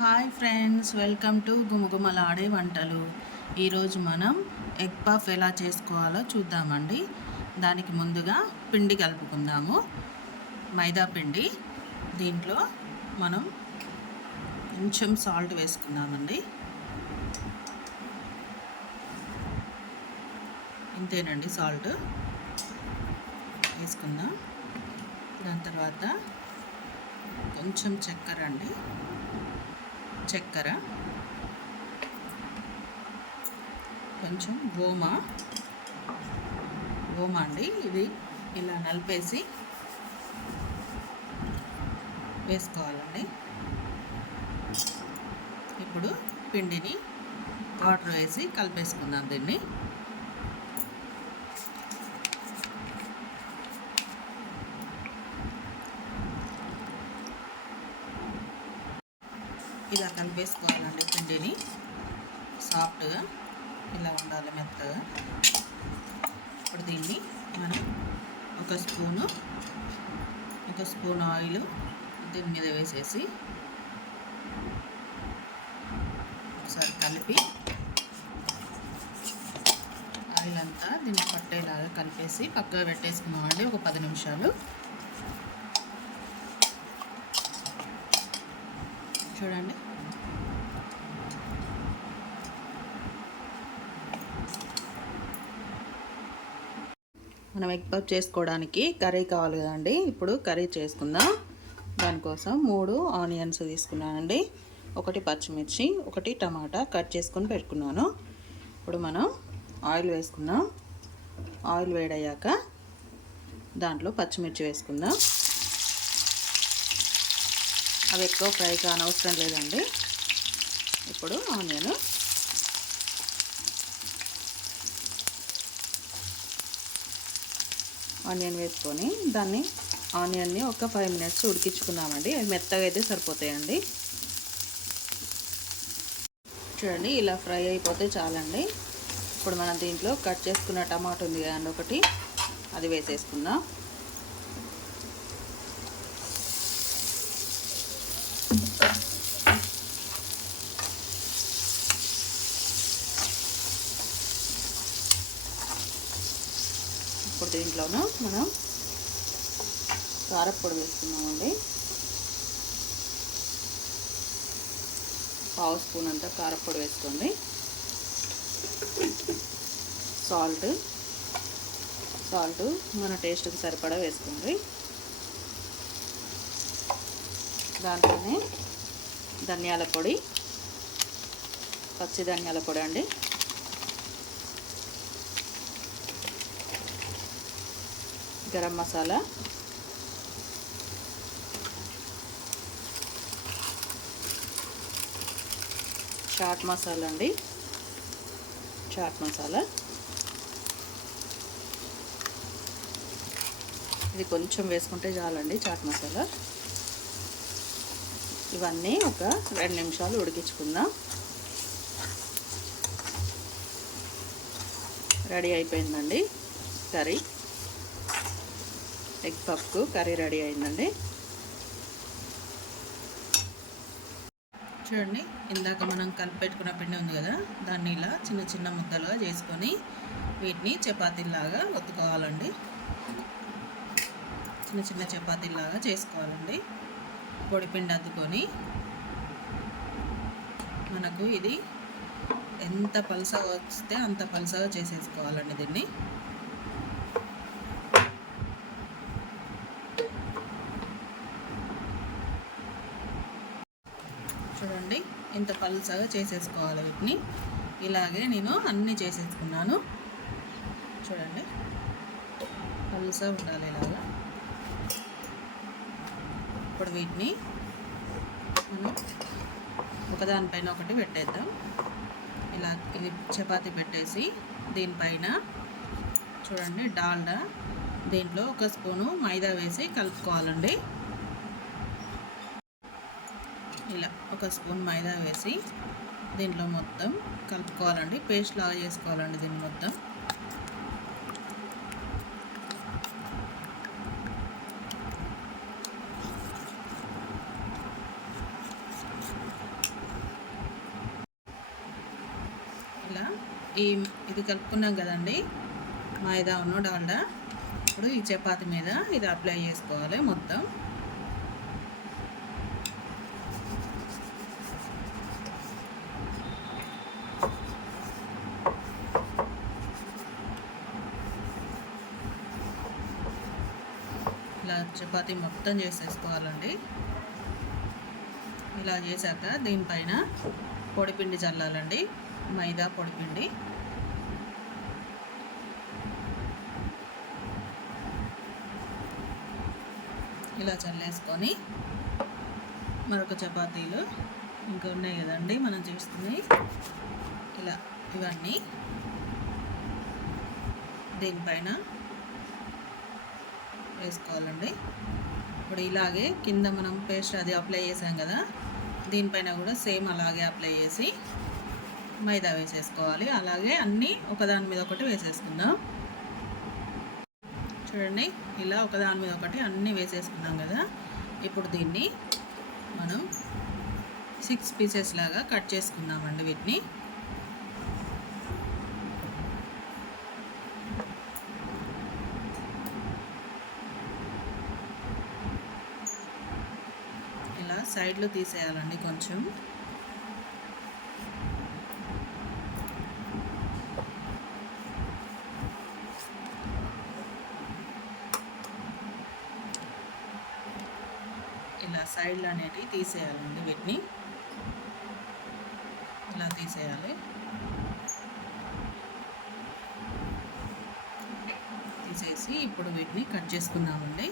Hi friends, welcome to గుమగుమలాడే వంటలు. ఈరోజు మనం ఎగ్ పఫ్ ఎలా చేసుకోవాలో చూద్దామండి. దానికి ముందుగా పిండి కలుపుకుందాము. మైదా పిండి, దీంట్లో మనం కొంచెం సాల్ట్ వేసుకుందామండి. ఇంతేనండి, సాల్ట్ వేసుకుందాం. దాని తర్వాత కొంచెం చక్కెర అండి, చక్కెర, కొంచెం ఓమా అండి. ఇది ఇలా నలిపేసి వేసుకోవాలండి. ఇప్పుడు పిండిని వాటర్ వేసి కలిపేసుకుందాం దీన్ని. ఇలా కలిపేసుకోవాలండి పిండిని. సాఫ్ట్గా ఇలా ఉండాలి, మెత్తగా. ఇప్పుడు దీన్ని మనం ఒక స్పూన్ ఆయిల్ దీని మీద వేసేసి ఒకసారి కలిపి ఆయిల్ అంతా దీన్ని పట్టేలాగా కలిపేసి పక్కగా పెట్టేసుకున్నామండి ఒక 10 నిమిషాలు. చూడండి, మనం ఎగ్ పఫ్ చేసుకోవడానికి కర్రీ కావాలి కదండి. ఇప్పుడు కర్రీ చేసుకుందాం. దానికోసం 3 ఆనియన్స్ తీసుకున్నానండి, 1 పచ్చిమిర్చి, 1 టమాటా కట్ చేసుకొని పెట్టుకున్నాను. ఇప్పుడు మనం ఆయిల్ వేసుకుందాం. ఆయిల్ వేడయ్యాక దాంట్లో పచ్చిమిర్చి వేసుకుందాం. అవి ఎక్కువ ఫ్రై కానవసరం లేదండి. ఇప్పుడు ఆనియన్ వేసుకొని ఆనియన్ని ఒక 5 మినిట్స్ ఉడికించుకున్నామండి. అవి మెత్తగా అయితే సరిపోతాయండి. చూడండి, ఇలా ఫ్రై అయిపోతే చాలండి. ఇప్పుడు మనం దీంట్లో కట్ చేసుకున్న టమాటా ఉంది కదండి, ఒకటి, అది వేసేసుకుందాం. ఇప్పుడు దీంట్లోనూ మనం కారప్పొడి వేసుకున్నామండి. 1/2 స్పూన్ అంతా కారప్పొడి వేసుకోండి. సాల్ట్ మన టేస్ట్కి సరిపడా వేసుకోండి. దాంట్లోనే ధనియాల పొడి, పచ్చి ధనియాల పొడి అండి, గరం మసాలా, చాట్ మసాలా అండి, చాట్ మసాలా. ఇది కొంచెం వేసుకుంటే చాలండి, చాట్ మసాలా. ఇవన్నీ ఒక 2 నిమిషాలు ఉడికించుకుందాం. రెడీ అయిపోయిందండి కర్రీ. ఎగ్ పఫ్కు కర్రీ రెడీ అయిందండి. చూడండి, ఇందాక మనం కలిపెట్టుకున్న పిండి ఉంది కదా, దాన్ని ఇలా చిన్న చిన్న ముద్దలుగా చేసుకొని వీటిని చపాతీలాగా ఒత్తుకోవాలండి. చిన్న చిన్న చపాతీలాగా చేసుకోవాలండి. పొడి పిండి అద్దుకొని మనకు ఇది ఎంత పలుసగా వస్తే అంత పలుసగా చేసేసుకోవాలండి దీన్ని. చూడండి, ఇంత పలుసగా చేసేసుకోవాలి వీటిని. ఇలాగే నేను అన్నీ చేసేసుకున్నాను. చూడండి, పలుసగా ఉండాలి ఇలాగా. ఇప్పుడు వీటిని మనం ఒకదానిపైన ఒకటి పెట్టేద్దాం. ఇలా ఇది చపాతీ పెట్టేసి దీనిపైన చూడండి డాల్డా, దీంట్లో 1 స్పూను మైదా వేసి కలుపుకోవాలండి. ఇలా 1 స్పూన్ మైదా వేసి దీంట్లో మొత్తం కలుపుకోవాలండి. పేస్ట్ లాగా చేసుకోవాలండి దీన్ని మొత్తం. ఇది కలుపుకున్నాం కదండి, మైదా ఉన్న డాల్డా. ఇప్పుడు ఈ చపాతి మీద ఇది అప్లై చేసుకోవాలి మొత్తం. ఇలా చపాతీ మొత్తం చేసేసుకోవాలండి. ఇలా చేశాక దీనిపైన పొడిపిండి చల్లాలండి, మైదా పొడిపిండి. ఇలా చల్లేసుకొని మరొక చపాతీలు ఇంకా ఉన్నాయి కదండి మనం చేసుకున్నాయి, ఇలా ఇవన్నీ దీనిపైన వేసుకోవాలండి. ఇప్పుడు ఇలాగే కింద మనం పేస్ట్ అది అప్లై చేసాం కదా, దీనిపైన కూడా సేమ్ అలాగే అప్లై చేసి మైదా వేసేసుకోవాలి. అలాగే అన్నీ ఒకదాని మీద ఒకటి వేసేసుకుందాం. చూడండి, ఇలా ఒకదాని మీద ఒకటి అన్నీ వేసేసుకున్నాం కదా. ఇప్పుడు దీన్ని మనం 6 పీసెస్ లాగా కట్ చేసుకుందామండి. వీటిని ఇలా సైడ్లో తీసేయాలండి కొంచెం. ఇలా సైడ్లు అనేటివి తీసేయాలండి. వీటిని ఇలా తీసేయాలి. తీసేసి ఇప్పుడు వీటిని కట్ చేసుకున్నామండి.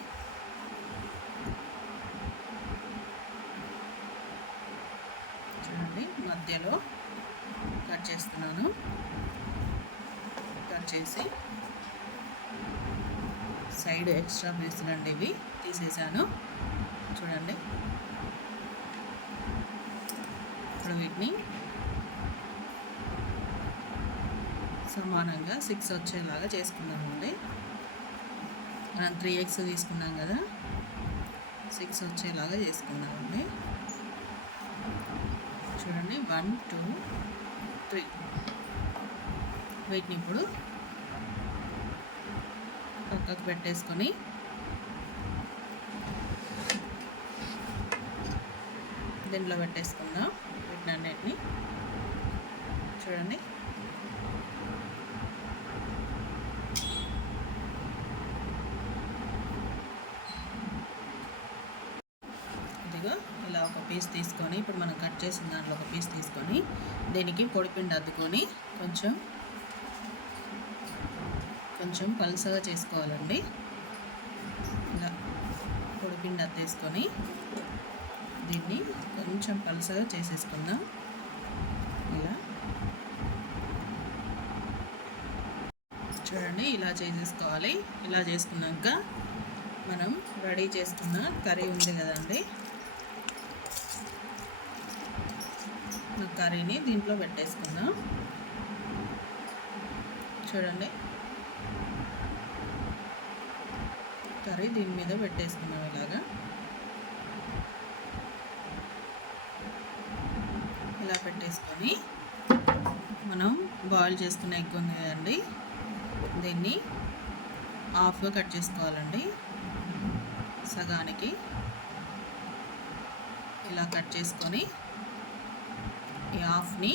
చూడండి, మధ్యలో కట్ చేస్తున్నాను. కట్ చేసి సైడ్ ఎక్స్ట్రా పీసులు అండి ఇవి తీసేసాను. చూడండి, ఇప్పుడు వీటిని సమానంగా 6 వచ్చేలాగా చేసుకుందామండి. మనం 3 eggs తీసుకున్నాం కదా, 6 వచ్చేలాగా చేసుకుందామండి. చూడండి, 1 2 3. వీటిని ఇప్పుడు పక్కకు పెట్టేసుకొని దీంట్లో పెట్టేసుకుందాం వీటిని అన్నిటిని. చూడండి, ఇదిగో ఇలా ఒక పీస్ తీసుకొని, ఇప్పుడు మనం కట్ చేసిన దాంట్లో ఒక పీస్ తీసుకొని దీనికి పొడిపిండి అద్దుకొని కొంచెం పలుసగా చేసుకోవాలండి. ఇలా పొడిపిండి అద్దేసుకొని దీన్ని కొంచెం పలుసగా చేసేసుకుందాం. ఇలా చూడండి, ఇలా చేసేసుకోవాలి. ఇలా చేసుకున్నాక మనం రెడీ చేసుకున్న కర్రీ ఉంది కదండి, కర్రీని దీంట్లో పెట్టేసుకుందాం. చూడండి, కర్రీ దీని మీద పెట్టేసుకున్నాం. ఇలాగా ఇలా పెట్టేసుకొని మనం బాయిల్ చేసుకున్న ఎగ్ ఉంది కదండి, దీన్ని హాఫ్గా కట్ చేసుకోవాలండి. సగానికి ఇలా కట్ చేసుకొని ఈ హాఫ్ని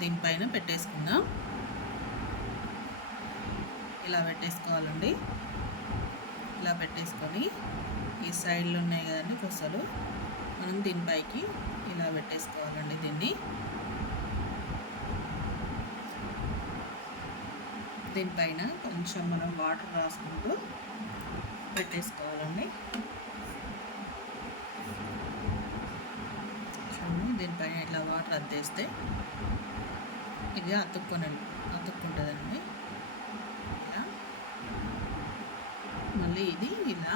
దీనిపైన పెట్టేసుకుందాం. ఇలా పెట్టేసుకోవాలండి. ఇలా పెట్టేసుకొని ఈ సైడ్లో ఉన్నాయి కదండి కొసలు, మనం దీనిపైకి ఇలా పెట్టేసుకోవాలండి. దీనిపైన కొంచెం మనం వాటర్ రాసుకుంటూ పెట్టేసుకోవాలండి. చూడండి, దీనిపైన ఇట్లా వాటర్ అద్దేస్తే ఇది అతుక్కుంటుందండి. ఇలా మళ్ళీ ఇది ఇలా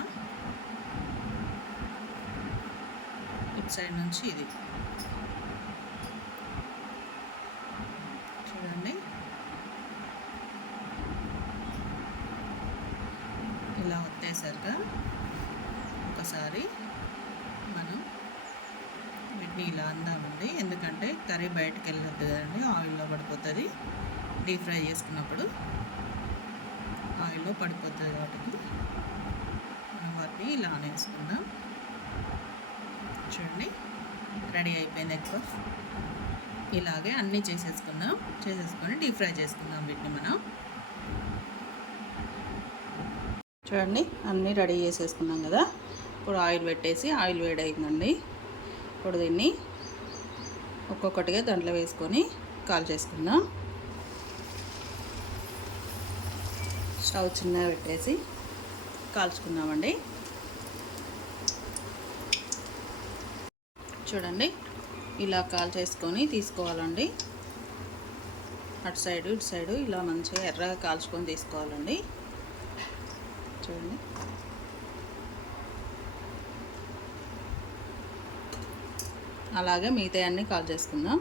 ఇటు సైడ్ నుంచి ఇది చూడండి, ఇలా వచ్చేసరిగా ఒకసారి మనం వీటిని వీటిని ఇలా అందామండి, ఎందుకంటే కర్రీ బయటకు వెళ్ళొద్దు కదండి, ఆయిల్లో పడిపోతుంది. డీప్ ఫ్రై చేసుకున్నప్పుడు ఆయిల్లో పడిపోతుంది కాబట్టి మనం వాటిని ఇలా వేసుకుందాం. చూడండి, రెడీ అయిపోయింది ఎగ్ పఫ్. ఇలాగే అన్నీ చేసేసుకొని డీప్ ఫ్రై చేసుకుందాం వీటిని మనం. చూడండి, అన్నీ రెడీ చేసేసుకున్నాం కదా. ఇప్పుడు ఆయిల్ పెట్టేసి, ఆయిల్ వేడైందండి. ఇప్పుడు దీన్ని ఒక్కొక్కటిగా దాంట్లో వేసుకొని కాల్చేసుకుందాం. స్టవ్ చిన్నగా పెట్టేసి కాల్చుకుందామండి. చూడండి, ఇలా కాల్చేసుకొని తీసుకోవాలండి. అటు సైడు ఇటు సైడు ఇలా మంచిగా ఎర్రగా కాల్చుకొని తీసుకోవాలండి. చూడండి, అలాగే మిగతా అన్నీ కాల్ చేసుకుందాం.